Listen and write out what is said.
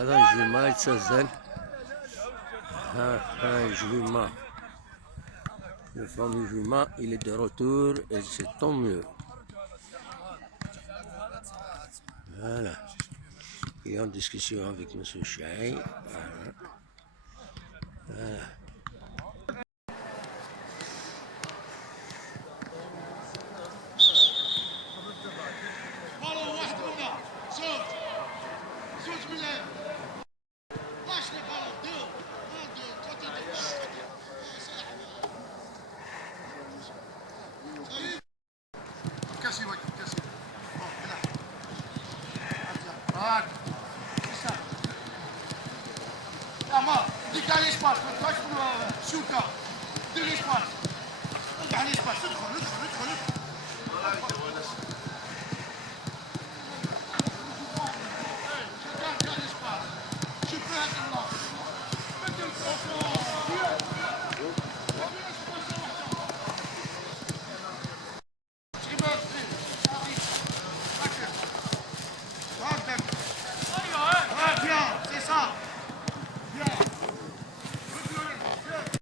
هذا جوما يتسزل. ها جوما. Le fameux Juma, il est de retour et c'est tant mieux. Voilà. Il est en discussion avec M. Chahi. Voilà. Voilà. Cassez, ouais, cassez. Bon, là. Voilà. C'est ça. Là, moi, décale l'espace. Toi, je peux shooter. De l'espace. Regarde l'espace. L'autre.